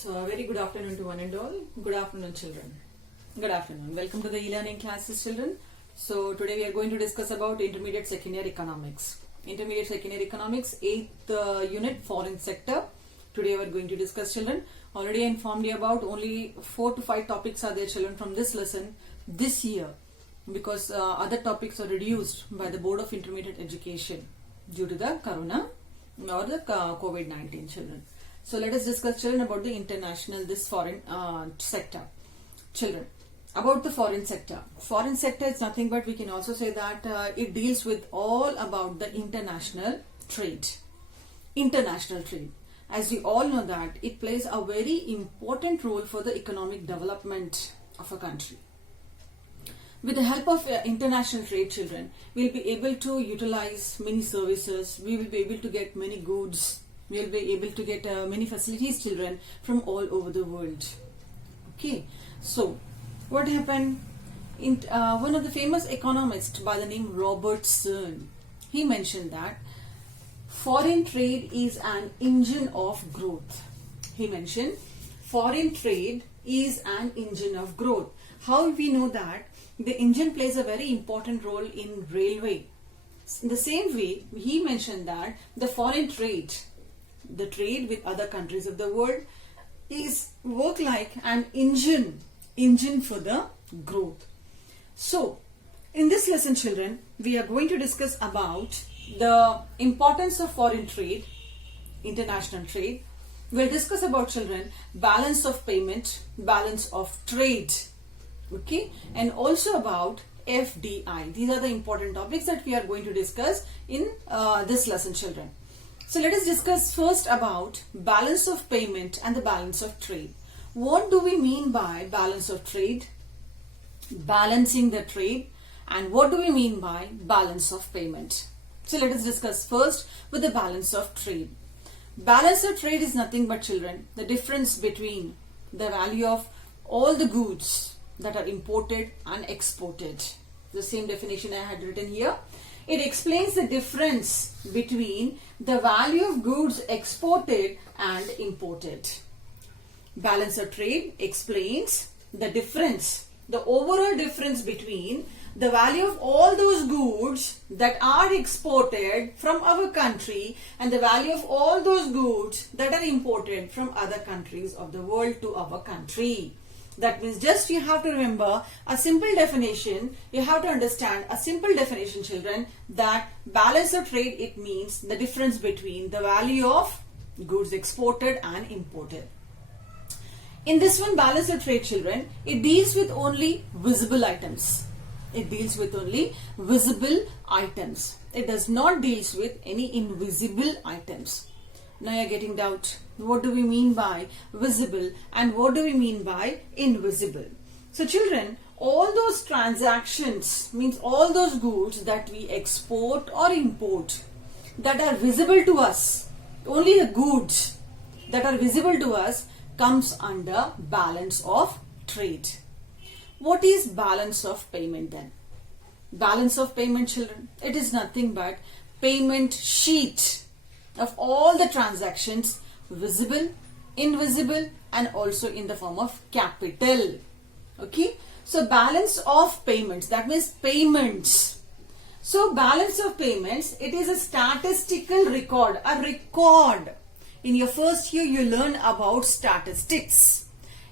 So, a very good afternoon to one and all. Good afternoon, children. Good afternoon. Welcome to the e-learning classes, children. So, today we are going to discuss about intermediate second year economics. Intermediate second year economics, 8th unit, foreign sector. Today we are going to discuss, children. Already I informed you about only 4 to 5 topics are there, children, from this lesson this year, because other topics are reduced by the Board of Intermediate Education due to the corona or the COVID-19, children. So let us discuss, children, about the this foreign sector. Children, about the foreign sector. Foreign sector is nothing but we can also say that it deals with all about the international trade. International trade. As we all know that it plays a very important role for the economic development of a country. With the help of international trade, children, we will be able to utilize many services, we will be able to get many goods, we will be able to get many facilities, children, from all over the world. Okay, so what happened? One of the famous economists by the name Robert Stern, he mentioned that foreign trade is an engine of growth. He mentioned foreign trade is an engine of growth. How we know that? The engine plays a very important role in railway. In the same way, he mentioned that the foreign trade, the trade with other countries of the world, is work like an engine for the growth. So, in this lesson, children, we are going to discuss about the importance of foreign trade, international trade. We'll discuss about, children, balance of payment, balance of trade. Okay, and also about FDI. These are the important topics that we are going to discuss in this lesson, children. So let us discuss first about balance of payment and the balance of trade. What do we mean by balance of trade, balancing the trade, and what do we mean by balance of payment? So let us discuss first with the balance of trade. Balance of trade is nothing but, children, the difference between the value of all the goods that are imported and exported. The same definition I had written here. It explains the difference between the value of goods exported and imported. Balance of trade explains the difference, the overall difference between the value of all those goods that are exported from our country and the value of all those goods that are imported from other countries of the world to our country. That means just you have to remember a simple definition. You have to understand a simple definition, children, that balance of trade, it means the difference between the value of goods exported and imported. In this one, balance of trade, children, it deals with only visible items. It deals with only visible items. It does not deal with any invisible items. Now you are getting doubt. What do we mean by visible and what do we mean by invisible? So, children, all those transactions, means all those goods that we export or import that are visible to us, only the goods that are visible to us comes under balance of trade. What is balance of payment then? Balance of payment, children, it is nothing but payment sheet of all the transactions, visible, invisible, and also in the form of capital. Okay, so balance of payments, that means payments. So balance of payments, it is a statistical record, a record. In your first year you learn about statistics.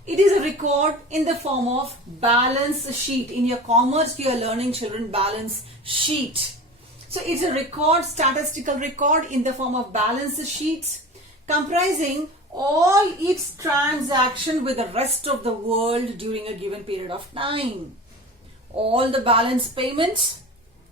It is a record in the form of balance sheet. In your commerce you are learning, children, balance sheet. So it's a record, statistical record in the form of balance sheets comprising all its transaction with the rest of the world during a given period of time. All the balance payments,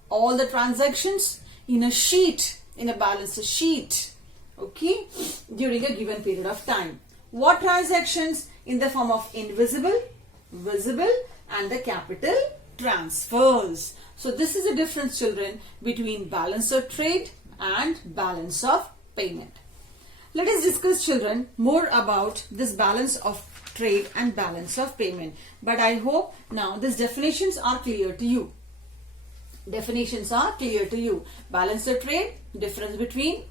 all the transactions in a sheet, in a balance sheet, okay, during a given period of time. What transactions? In the form of invisible, visible, and the capital transfers. So this is the difference, children, between balance of trade and balance of payment. Let us discuss, children, more about this balance of trade and balance of payment. But I hope now these definitions are clear to you. Definitions are clear to you. Balance of trade, difference between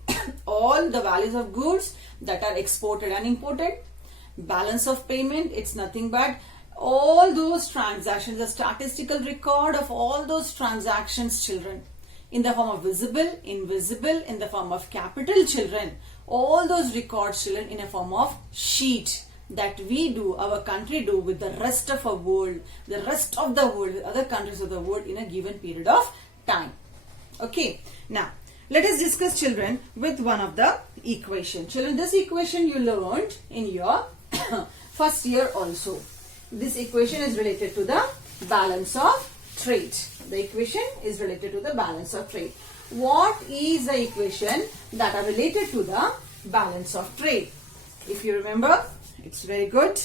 all the values of goods that are exported and imported. Balance of payment, it's nothing but all those transactions, the statistical record of all those transactions, children, in the form of visible, invisible, in the form of capital, children, all those records, children, in a form of sheet that we do, our country do with the rest of our world, the rest of the world, with other countries of the world in a given period of time. Okay, now let us discuss, children, with one of the equation. Children, this equation you learned in your first year also. This equation is related to the balance of trade. The equation is related to the balance of trade. What is the equation that are related to the balance of trade? If you remember, it's very good.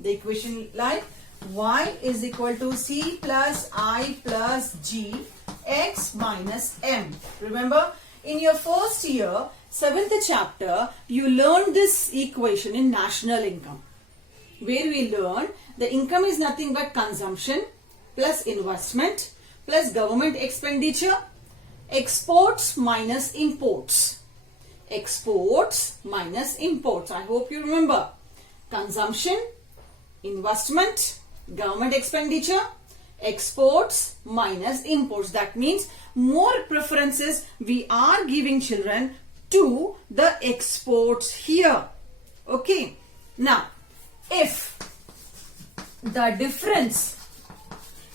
The equation like y is equal to c plus I plus g x minus m. Remember, in your first year, 7th chapter, you learned this equation in national income, where we learned the income is nothing but consumption plus investment plus government expenditure, exports minus imports. Exports minus imports. I hope you remember. Consumption, investment, government expenditure, exports minus imports. That means more preferences we are giving, children, to the exports here. Okay. Now, if the difference,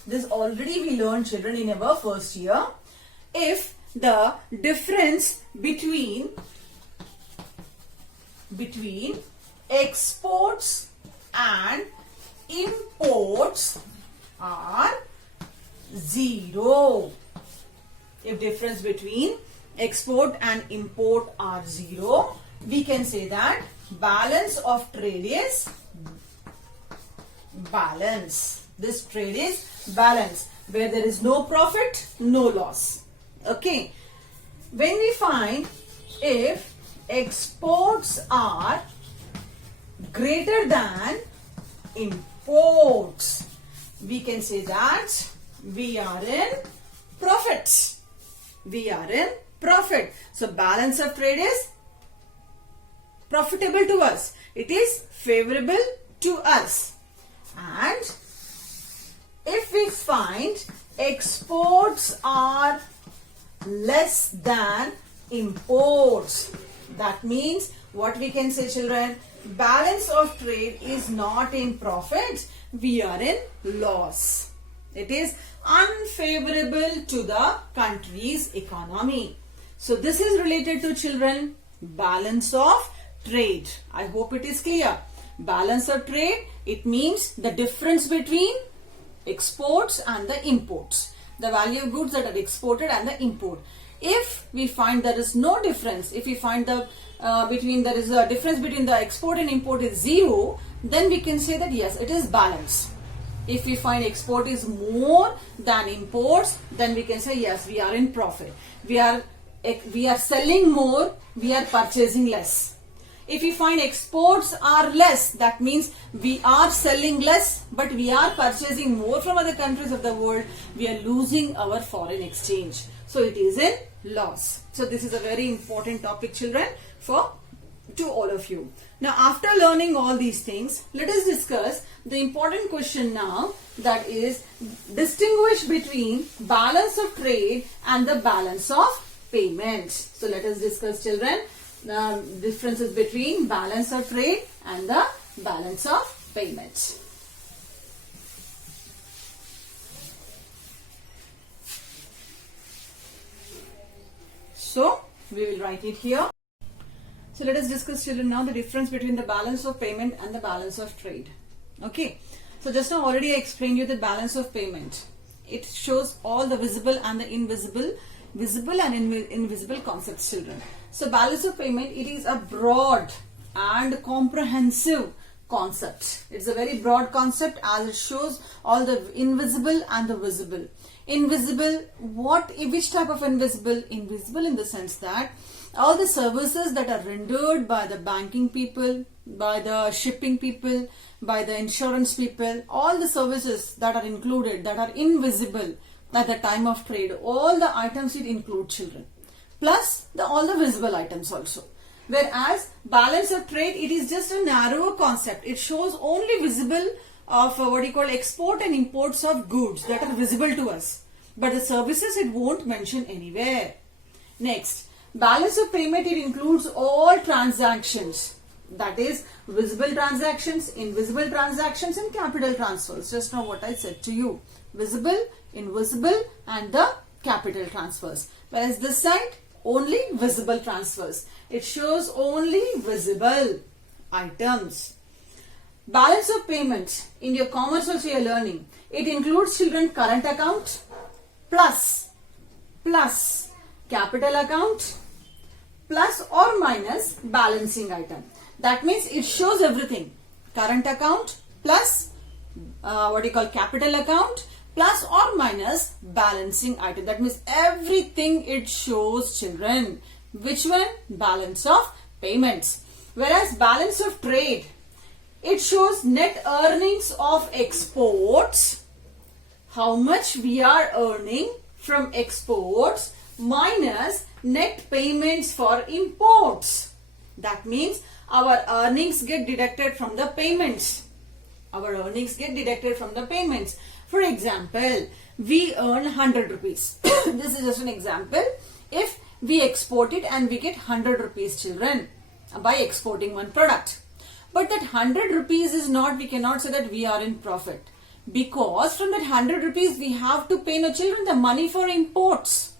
this already we learned, children, in our first year, if the difference between exports and imports are 0. If difference between export and import are 0, we can say that balance of trade is balance. This trade is balance, where there is no profit, no loss. Okay. When we find if exports are greater than imports, we can say that we are in profit. We are in profit. So balance of trade is profitable to us. It is favorable to us. And if we find exports are less than imports, that means what we can say, children, balance of trade is not in profit, we are in loss. It is unfavorable to the country's economy. So this is related to, children, balance of trade. I hope it is clear. Balance of trade, it means the difference between exports and the imports. The value of goods that are exported and the import. If we find there is no difference, if we find the there is a difference between the export and import is 0, then we can say that yes, it is balance. If we find export is more than imports, then we can say yes, we are in profit. We are selling more, we are purchasing less. If we find exports are less, that means we are selling less, but we are purchasing more from other countries of the world. We are losing our foreign exchange. So it is in loss. So this is a very important topic, children, to all of you. Now, after learning all these things, let us discuss the important question now, that is distinguish between balance of trade and the balance of payment. So let us discuss, children, the differences between balance of trade and the balance of payment. So we will write it here. So let us discuss, children, now the difference between the balance of payment and the balance of trade. Okay. So just now already I explained you the balance of payment. It shows all the visible and the invisible, invisible concepts, children. So balance of payment, it is a broad and comprehensive concept. It's a very broad concept as it shows all the invisible and the visible. Invisible, which type of invisible? Invisible in the sense that all the services that are rendered by the banking people, by the shipping people, by the insurance people, all the services that are included, that are invisible at the time of trade, all the items it include, children. Plus all the visible items also. Whereas balance of trade, it is just a narrower concept. It shows only visible of what you call export and imports of goods that are visible to us. But the services it won't mention anywhere. Next, balance of payment, it includes all transactions. That is visible transactions, invisible transactions and capital transfers. Just now what I said to you. Visible, invisible and the capital transfers. Whereas this side, only visible transfers. It shows only visible items. Balance of payments in your commerce also you are learning. It includes children current account plus capital account plus or minus balancing item. That means it shows everything. Current account plus capital account plus or minus balancing item. That means everything it shows, children. Which one? Balance of payments. Whereas balance of trade, it shows net earnings of exports, how much we are earning from exports minus net payments for imports. That means our earnings get deducted from the payments. Our earnings get deducted from the payments. For example, we earn 100 rupees. This is just an example. If we export it and we get 100 rupees, children, by exporting one product. But that 100 rupees is not, we cannot say that we are in profit. Because from that 100 rupees, we have to pay the children the money for imports.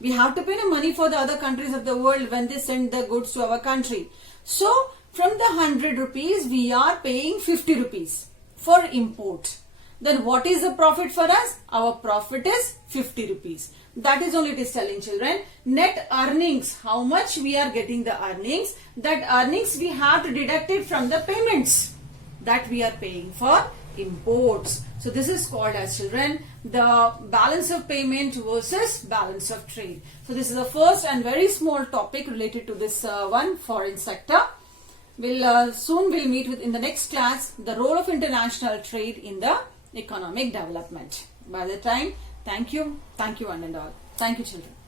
We have to pay the money for the other countries of the world when they send the goods to our country. So, from the 100 rupees, we are paying 50 rupees for import. Then what is the profit for us? Our profit is 50 rupees. That is only it is telling, children. Net earnings, how much we are getting the earnings. That earnings we have to deduct it from the payments that we are paying for imports. So this is called as, children, the balance of payment versus balance of trade. So this is the first and very small topic related to this one, foreign sector. Soon we'll meet with in the next class the role of international trade in the economic development. By the time, thank you one and all. Thank you, children.